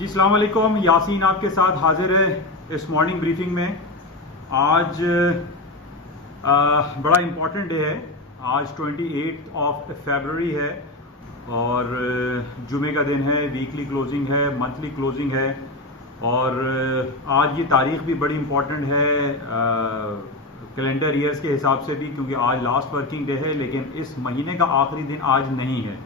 जी अस्सलाम वालेकुम। यासीन आपके साथ हाजिर है इस मॉर्निंग ब्रीफिंग में। आज बड़ा इम्पॉर्टेंट डे है। आज 28 फरवरी है और जुमे का दिन है, वीकली क्लोजिंग है, मंथली क्लोजिंग है और आज ये तारीख भी बड़ी इम्पॉर्टेंट है कैलेंडर ईयर्स के हिसाब से भी, क्योंकि आज लास्ट वर्किंग डे है, लेकिन इस महीने का आखिरी दिन आज नहीं है।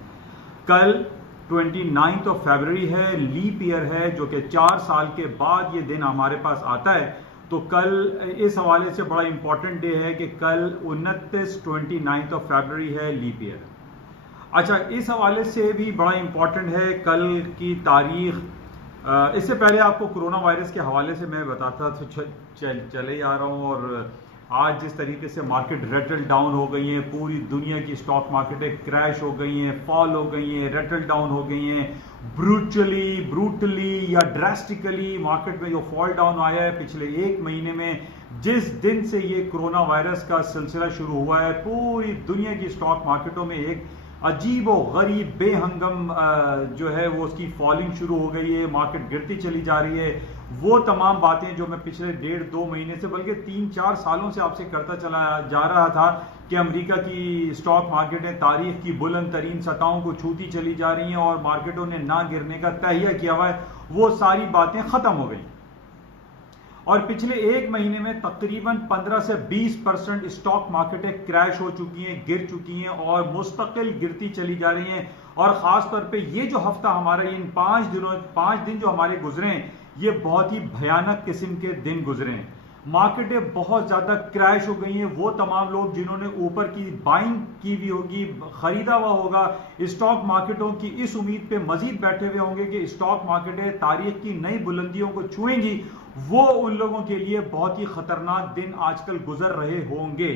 कल 29 फरवरी है, लीप ईयर है, जो कि 4 साल के बाद ये दिन हमारे पास आता है। तो कल इस हवाले से बड़ा इंपॉर्टेंट डे है कि कल 29 फरवरी है, लीप ईयर। अच्छा, इस हवाले से भी बड़ा इंपॉर्टेंट है कल की तारीख। इससे पहले आपको कोरोना वायरस के हवाले से मैं बताता तो चले जा रहा हूँ। और आज जिस तरीके से मार्केट रेटल डाउन हो गई है, पूरी दुनिया की स्टॉक मार्केटें क्रैश हो गई हैं, फॉल हो गई हैं, रेटल डाउन हो गई हैं, ब्रूटली या ड्रास्टिकली मार्केट में जो फॉल डाउन आया है पिछले एक महीने में, जिस दिन से ये कोरोना वायरस का सिलसिला शुरू हुआ है, पूरी दुनिया की स्टॉक मार्केटों में एक अजीब और गरीब बेहंगम जो है वो उसकी फॉलिंग शुरू हो गई है, मार्केट गिरती चली जा रही है। वो तमाम बातें जो मैं पिछले 1.5-2 महीने से बल्कि 3-4 सालों से आपसे करता चला जा रहा था कि अमेरिका की स्टॉक मार्केटें तारीख की बुलंद तरीन सतहों को छूती चली जा रही हैं और मार्केटों ने ना गिरने का तहिया किया हुआ है, वो सारी बातें खत्म हो गई। और पिछले एक महीने में तकरीबन 15 से 20% स्टॉक मार्केटें क्रैश हो चुकी हैं, गिर चुकी हैं और मुस्तकिल गिरती चली जा रही हैं। और खास तौर पे ये जो हफ्ता हमारा, इन 5 दिन जो हमारे गुजरे हैं, ये बहुत ही भयानक किस्म के दिन गुजरे हैं। मार्केटें बहुत ज्यादा क्रैश हो गई हैं। वो तमाम लोग जिन्होंने ऊपर की बाइंग की हुई होगी, खरीदा हुआ होगा स्टॉक मार्केटों की, इस उम्मीद पे मजीद बैठे हुए होंगे कि स्टॉक मार्केटें तारीख की नई बुलंदियों को छुएंगी, वो उन लोगों के लिए बहुत ही खतरनाक दिन आजकल गुजर रहे होंगे।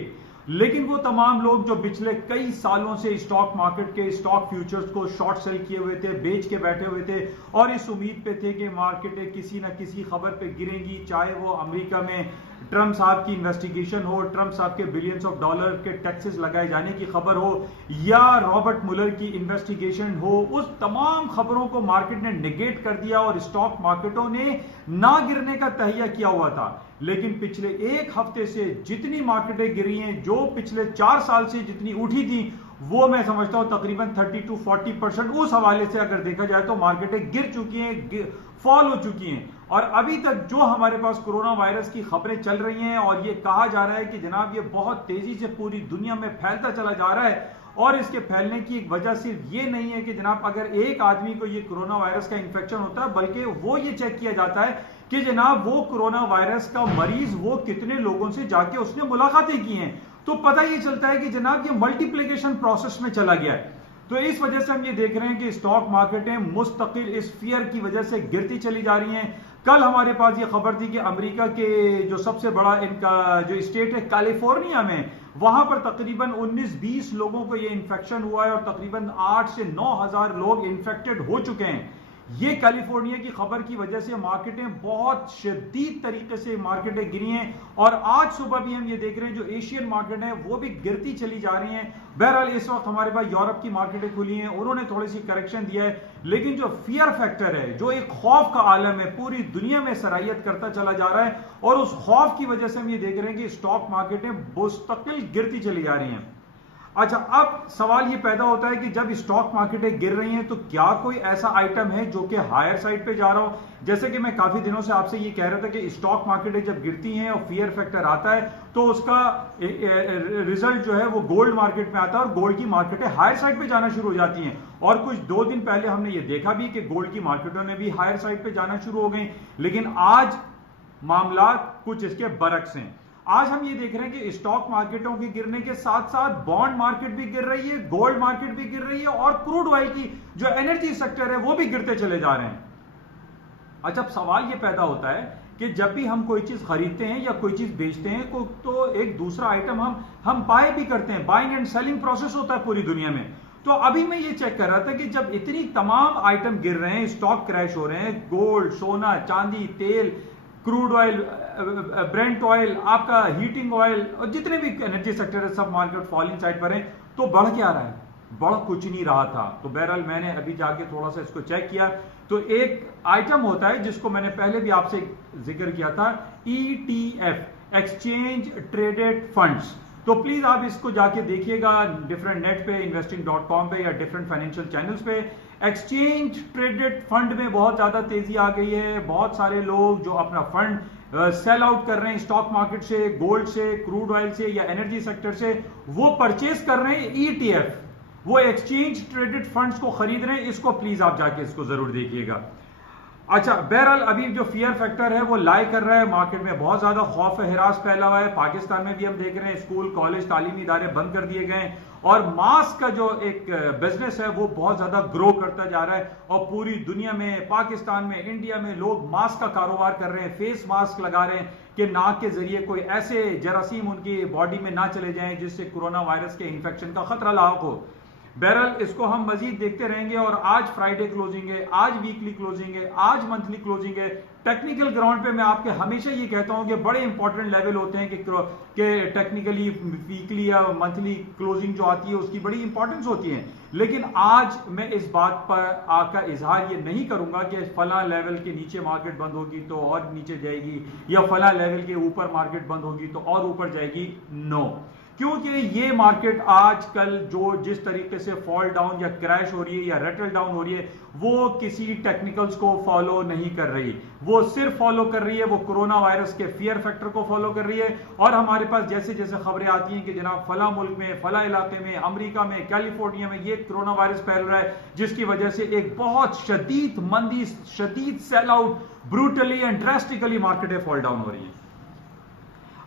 लेकिन वो तमाम लोग जो पिछले कई सालों से स्टॉक मार्केट के स्टॉक फ्यूचर्स को शॉर्ट सेल किए हुए थे, बेच के बैठे हुए थे और इस उम्मीद पे थे कि मार्केटें किसी ना किसी खबर पे गिरेंगी, चाहे वो अमेरिका में ट्रंप साहब की इन्वेस्टिगेशन हो, ट्रंप साहब के बिलियंस ऑफ डॉलर के टैक्सेस लगाए जाने की खबर हो, या रॉबर्ट मुलर की इन्वेस्टिगेशन हो, उस तमाम खबरों को मार्केट ने नेगेट कर दिया और स्टॉक मार्केटों ने ना गिरने का तहिया किया हुआ था। लेकिन पिछले एक हफ्ते से जितनी मार्केटें गिरी हैं, जो पिछले 4 साल से जितनी उठी थी, वो मैं समझता हूं तकरीबन 30-40% उस हवाले से अगर देखा जाए तो मार्केटें गिर चुकी हैं, फॉल हो चुकी हैं। और अभी तक जो हमारे पास कोरोना वायरस की खबरें चल रही हैं और ये कहा जा रहा है कि जनाब ये बहुत तेजी से पूरी दुनिया में फैलता चला जा रहा है, और इसके फैलने की एक वजह सिर्फ ये नहीं है कि जनाब अगर एक आदमी को ये कोरोना वायरस का इंफेक्शन होता है, बल्कि वो ये चेक किया जाता है कि जनाब वो कोरोना वायरस का मरीज वो कितने लोगों से जाके उसने मुलाकातें की हैं। तो पता ये चलता है कि जनाब ये मल्टीप्लिकेशन प्रोसेस में चला गया है। तो इस वजह से हम ये देख रहे हैं कि स्टॉक मार्केटें मुस्तकिल इस फियर की वजह से गिरती चली जा रही हैं। कल हमारे पास ये खबर थी कि अमेरिका के जो सबसे बड़ा इनका जो स्टेट है कैलिफोर्निया में, वहां पर तकरीबन 19-20 लोगों को ये इन्फेक्शन हुआ है और तकरीबन 8 से 9 हजार लोग इन्फेक्टेड हो चुके हैं। ये कैलिफोर्निया की खबर की वजह से मार्केटें बहुत शदीद तरीके से मार्केटें गिरी हैं। और आज सुबह भी हम ये देख रहे हैं जो एशियन मार्केट है वो भी गिरती चली जा रही हैं। बहरहाल इस वक्त हमारे पास यूरोप की मार्केटें खुली हैं, उन्होंने थोड़ी सी करेक्शन दिया है, लेकिन जो फियर फैक्टर है, जो एक खौफ का आलम है, पूरी दुनिया में सराहियत करता चला जा रहा है। और उस खौफ की वजह से हम ये देख रहे हैं कि स्टॉक मार्केटें मुस्तकिल गिरती चली जा रही हैं। अच्छा, अब सवाल ये पैदा होता है कि जब स्टॉक मार्केटें गिर रही हैं तो क्या कोई ऐसा आइटम है जो कि हायर साइड पे जा रहा हो? जैसे कि मैं काफी दिनों से आपसे ये कह रहा था कि स्टॉक मार्केटें जब गिरती हैं और फियर फैक्टर आता है तो उसका रिजल्ट जो है वो गोल्ड मार्केट में आता है और गोल्ड की मार्केटें हायर साइड पे जाना शुरू हो जाती हैं। और कुछ 2 दिन पहले हमने ये देखा भी कि गोल्ड की मार्केटों ने भी हायर साइड पे जाना शुरू हो गई। लेकिन आज मामला कुछ इसके बरक्स हैं। आज हम ये देख रहे हैं कि स्टॉक मार्केटों के गिरने के साथ साथ बॉन्ड मार्केट भी गिर रही है, गोल्ड मार्केट भी गिर रही है और क्रूड ऑयल की जो एनर्जी सेक्टर है वो भी गिरते चले जा रहे हैं। अच्छा, अब सवाल ये पैदा होता है कि जब भी हम कोई चीज खरीदते हैं या कोई चीज बेचते हैं तो एक दूसरा आइटम हम बाय भी करते हैं, बाइंग एंड सेलिंग प्रोसेस होता है पूरी दुनिया में। तो अभी मैं ये चेक कर रहा था कि जब इतनी तमाम आइटम गिर रहे हैं, स्टॉक क्रैश हो रहे हैं, गोल्ड, सोना, चांदी, तेल, क्रूड ऑयल, ब्रेंट ऑयल, आपका हीटिंग ऑयल और जितने भी एनर्जी सेक्टर है सब मार्केट फॉलिंग साइड पर है, तो बढ़ क्या रहा है? बढ़ कुछ नहीं रहा था। तो बहरहाल मैंने अभी जाके थोड़ा सा इसको चेक किया, तो एक आइटम होता है जिसको मैंने पहले भी आपसे जिक्र किया था, ETF, एक्सचेंज ट्रेडेड फंड्स। तो प्लीज आप इसको जाके देखिएगा डिफरेंट नेट पे, investing.com पे या डिफरेंट फाइनेंशियल चैनल्स पे। एक्सचेंज ट्रेडेड फंड में बहुत ज्यादा तेजी आ गई है। बहुत सारे लोग जो अपना फंड सेल आउट कर रहे हैं स्टॉक मार्केट से, गोल्ड से, क्रूड ऑयल से या एनर्जी सेक्टर से, वो परचेज कर रहे हैं ETF, वो एक्सचेंज ट्रेडेड फंड्स को खरीद रहे हैं। इसको प्लीज आप जाके इसको जरूर देखिएगा। अच्छा, बहरहाल अभी जो फियर फैक्टर है वो लाई कर रहा है मार्केट में, बहुत ज्यादा खौफ हिरास फैला हुआ है। पाकिस्तान में भी हम देख रहे हैं स्कूल, कॉलेज, तालीमी इदारे बंद कर दिए गए और मास्क का जो एक बिजनेस है वो बहुत ज्यादा ग्रो करता जा रहा है और पूरी दुनिया में, पाकिस्तान में, इंडिया में लोग मास्क का कारोबार कर रहे हैं, फेस मास्क लगा रहे हैं कि नाक के जरिए कोई ऐसे जरासीम उनकी बॉडी में ना चले जाएं जिससे कोरोना वायरस के इंफेक्शन का खतरा लाक हो। बहरहाल इसको हम मजीद देखते रहेंगे और आज फ्राइडे क्लोजिंग है, आज वीकली क्लोजिंग है, आज मंथली क्लोजिंग है। टेक्निकल ग्राउंड पे मैं आपके हमेशा ये कहता हूं कि बड़े इंपॉर्टेंट लेवल होते हैं कि टेक्निकली वीकली या मंथली क्लोजिंग जो आती है उसकी बड़ी इंपॉर्टेंस होती है। लेकिन आज मैं इस बात पर आपका इजहार ये नहीं करूंगा कि फला लेवल के नीचे मार्केट बंद होगी तो और नीचे जाएगी या फला लेवल के ऊपर मार्केट बंद होगी तो और ऊपर जाएगी। नो, क्योंकि ये मार्केट आजकल जो जिस तरीके से फॉल डाउन या क्रैश हो रही है या रेटल डाउन हो रही है वो किसी टेक्निकल्स को फॉलो नहीं कर रही, वो सिर्फ फॉलो कर रही है वो कोरोना वायरस के फियर फैक्टर को फॉलो कर रही है। और हमारे पास जैसे जैसे खबरें आती हैं कि जनाब फला मुल्क में, फला इलाके में, अमेरिका में, कैलिफोर्निया में ये कोरोना वायरस फैल रहा है जिसकी वजह से एक बहुत शदीद मंदी, शदीद sell out, brutally and drastically मार्केटें फॉल डाउन हो रही है।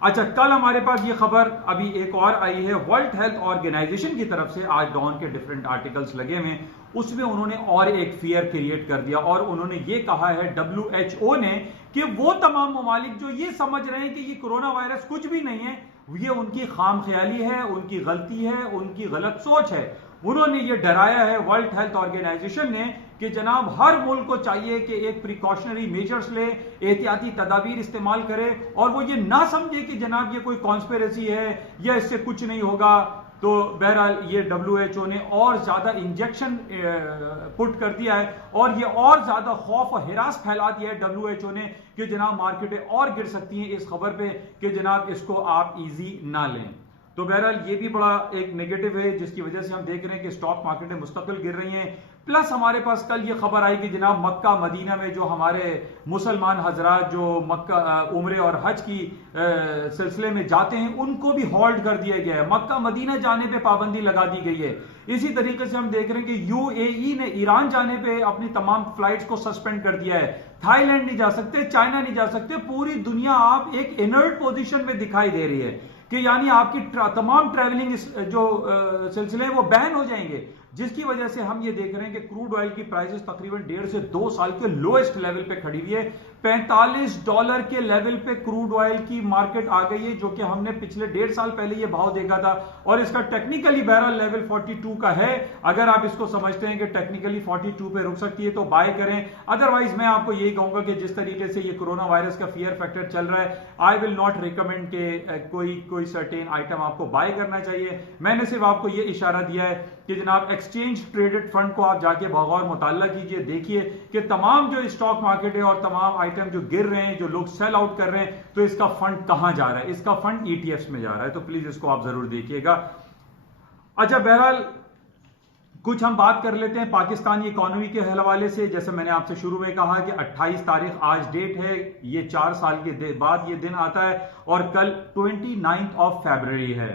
अच्छा, कल हमारे पास ये खबर अभी एक और आई है, वर्ल्ड हेल्थ ऑर्गेनाइजेशन की तरफ से आज डॉन के डिफरेंट आर्टिकल्स लगे हुए, उसमें उन्होंने और एक फियर क्रिएट कर दिया और उन्होंने ये कहा है WHO ने कि वो तमाम ममालिक जो ये समझ रहे हैं कि ये कोरोना वायरस कुछ भी नहीं है, ये उनकी खाम ख्याली है, उनकी गलती है, उनकी गलत सोच है। उन्होंने ये डराया है वर्ल्ड हेल्थ ऑर्गेनाइजेशन ने कि जनाब हर मुल्क को चाहिए कि एक प्रिकॉशनरी मेजर्स ले, एहतियाती तदाबीर इस्तेमाल करे और वो ये ना समझे कि जनाब ये कोई कॉन्स्पिरेसी है या इससे कुछ नहीं होगा। तो बहरहाल ये WHO ने और ज्यादा इंजेक्शन पुट कर दिया है और ये और ज्यादा खौफ और हिरास फैला दिया है WHO ने कि जनाब मार्केटें और गिर सकती हैं इस खबर पे कि जनाब इसको आप इजी ना लें। तो बहरहाल ये भी बड़ा एक नेगेटिव है जिसकी वजह से हम देख रहे हैं कि स्टॉक मार्केटें मुस्तकिल गिर रही हैं। प्लस हमारे पास कल ये खबर आई कि जनाब मक्का मदीना में जो हमारे मुसलमान हजरात जो मक्का उम्रे और हज की सिलसिले में जाते हैं उनको भी हॉल्ट कर दिया गया है, मक्का मदीना जाने पे पाबंदी लगा दी गई है। इसी तरीके से हम देख रहे हैं कि UAE ने ईरान जाने पे अपनी तमाम फ्लाइट्स को सस्पेंड कर दिया है। थाईलैंड नहीं जा सकते, चाइना नहीं जा सकते, पूरी दुनिया आप एक इनर्ट पोजीशन में दिखाई दे रही है कि यानी आपकी तमाम ट्रैवलिंग जो सिलसिले हैं वो बैन हो जाएंगे, जिसकी वजह से हम ये देख रहे हैं कि क्रूड ऑयल की प्राइसेस तकरीबन 1.5 से 2 साल के लोएस्ट लेवल पे खड़ी हुई है। $45 के लेवल पे क्रूड ऑयल की मार्केट आ गई है जो कि हमने पिछले 1.5 साल पहले ये भाव देखा था और इसका टेक्निकली बहरहाल लेवल 42 का है। अगर आप इसको समझते हैं कि टेक्निकली 42 पे रुक सकती है तो बाय करें, अदरवाइज मैं आपको यही कहूंगा कि जिस तरीके से ये कोरोना वायरस का फियर फैक्टर चल रहा है, आई विल नॉट रिकमेंड के कोई सर्टेन आइटम आपको बाय करना चाहिए। मैंने सिर्फ आपको ये इशारा दिया है कि जनाब एक्सचेंज ट्रेडेड फंड को आप जाके बगौर मुताला कीजिए, देखिए कि तमाम जो स्टॉक मार्केट है और तमाम आइटम जो गिर रहे हैं, जो लोग सेल आउट कर रहे हैं, तो इसका फंड कहां जा रहा है, इसका फंड ETFs में जा रहा है। तो प्लीज इसको आप जरूर देखिएगा। अच्छा, बहरहाल कुछ हम बात कर लेते हैं पाकिस्तानी इकोनॉमी के हवाले से। जैसे मैंने आपसे शुरू में कहा कि 28 तारीख आज डेट है, ये 4 साल के बाद ये दिन आता है और कल 29 फरवरी है।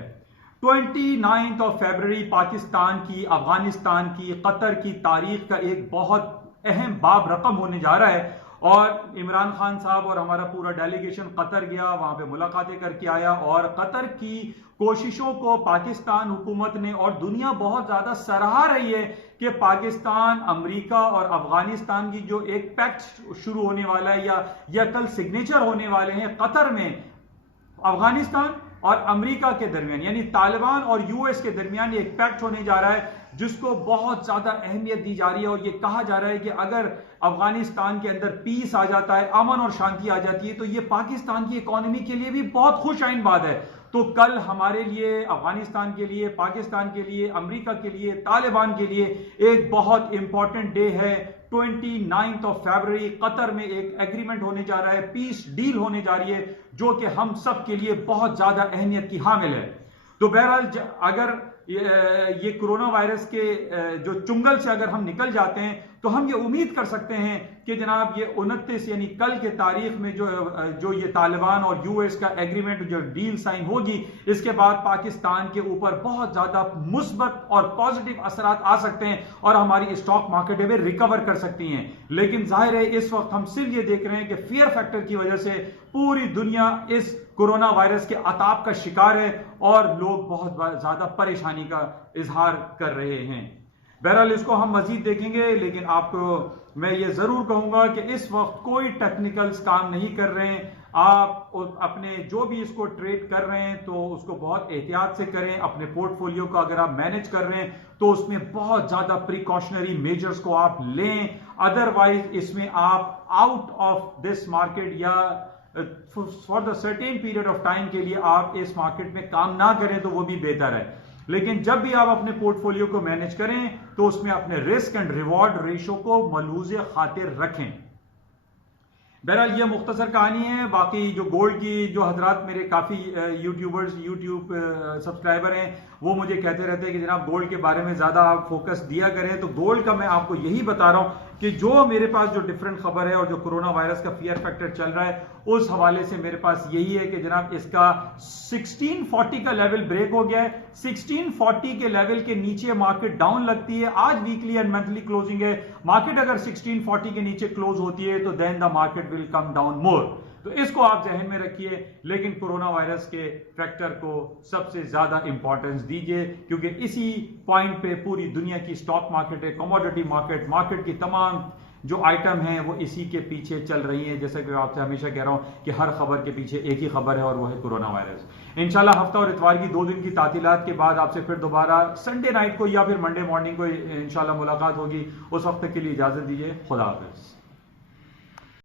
29 फरवरी पाकिस्तान की, अफगानिस्तान की, कतर की तारीख का एक बहुत अहम बाब रकम होने जा रहा है और इमरान खान साहब और हमारा पूरा डेलीगेशन कतर गया, वहां पे मुलाकातें करके आया और कतर की कोशिशों को पाकिस्तान हुकूमत ने और दुनिया बहुत ज्यादा सराहा रही है कि पाकिस्तान, अमेरिका और अफगानिस्तान की जो एक पैक्ट शुरू होने वाला है या कल सिग्नेचर होने वाले हैं कतर में, अफगानिस्तान और अमेरिका के दरमियान यानी तालिबान और US के दरमियान एक पैक्ट होने जा रहा है जिसको बहुत ज्यादा अहमियत दी जा रही है और ये कहा जा रहा है कि अगर अफगानिस्तान के अंदर पीस आ जाता है, अमन और शांति आ जाती है, तो ये पाकिस्तान की इकोनॉमी के लिए भी बहुत खुश आइन बात है। तो कल हमारे लिए, अफगानिस्तान के लिए, पाकिस्तान के लिए, अमेरिका के लिए, तालिबान के लिए एक बहुत इंपॉर्टेंट डे है। 29 ऑफ फरवरी कतर में एक एग्रीमेंट होने जा रहा है, पीस डील होने जा रही है, जो कि हम सब के लिए बहुत ज्यादा अहमियत की हामिल है। तो बहरहाल अगर ये कोरोना वायरस के जो चुंगल से अगर हम निकल जाते हैं तो हम ये उम्मीद कर सकते हैं कि जनाब ये 29 यानी कल के तारीख में जो ये तालिबान और यूएस का एग्रीमेंट, जो डील साइन होगी, इसके बाद पाकिस्तान के ऊपर बहुत ज्यादा मुस्बत और पॉजिटिव असरात आ सकते हैं और हमारी स्टॉक मार्केटें भी रिकवर कर सकती हैं। लेकिन जाहिर है इस वक्त हम सिर्फ ये देख रहे हैं कि फियर फैक्टर की वजह से पूरी दुनिया इस कोरोना वायरस के अताप का शिकार है और लोग बहुत ज्यादा परेशानी का इजहार कर रहे हैं। बहरहाल इसको हम मजीद देखेंगे, लेकिन आपको मैं ये जरूर कहूंगा कि इस वक्त कोई टेक्निकल्स काम नहीं कर रहे हैं। आप अपने जो भी इसको ट्रेड कर रहे हैं तो उसको बहुत एहतियात से करें। अपने पोर्टफोलियो को अगर आप मैनेज कर रहे हैं तो उसमें बहुत ज्यादा प्रिकॉशनरी मेजर्स को आप लें, अदरवाइज इसमें आप आउट ऑफ दिस मार्केट या for the certain period of time के लिए आप इस मार्केट में काम ना करें तो वो भी बेहतर है। लेकिन जब भी आप अपने पोर्टफोलियो को मैनेज करें तो उसमें अपने रिस्क एंड रिवॉर्ड रेशो को मलूज़े खातिर रखें। बहरहाल ये मुख्तसर कहानी है। बाकी जो गोल्ड की जो हजरात मेरे काफ़ी यूट्यूब सब्सक्राइबर हैं वो मुझे कहते रहते हैं कि जनाब गोल्ड के बारे में ज़्यादा आप फोकस दिया करें, तो गोल्ड का मैं आपको यही बता रहा हूँ कि जो मेरे पास जो डिफरेंट खबर है और जो कोरोना वायरस का फियर फैक्टर चल रहा है उस हवाले से मेरे पास यही है कि जनाब इसका 1640 का लेवल ब्रेक हो गया है। 1640 के लेवल के नीचे मार्केट डाउन लगती है। आज वीकली एंड मंथली क्लोजिंग है। मार्केट अगर 1640 के नीचे क्लोज होती है तो then the market will come down more. तो इसको आप जहन में रखिए, लेकिन कोरोना वायरस के फैक्टर को सबसे ज्यादा इंपॉर्टेंस दीजिए, क्योंकि इसी पॉइंट पे पूरी दुनिया की स्टॉक मार्केट है, कमोडिटी मार्केट की तमाम जो आइटम हैं वो इसी के पीछे चल रही हैं। जैसे कि मैं आपसे हमेशा कह रहा हूं कि हर खबर के पीछे एक ही खबर है और वो है कोरोना वायरस। इंशाल्लाह हफ्ता और इतवार की 2 दिन की तातीलात के बाद आपसे फिर दोबारा संडे नाइट को या फिर मंडे मॉर्निंग को इंशाल्लाह मुलाकात होगी। उस वक्त के लिए इजाजत दीजिए। खुदा हाफिज।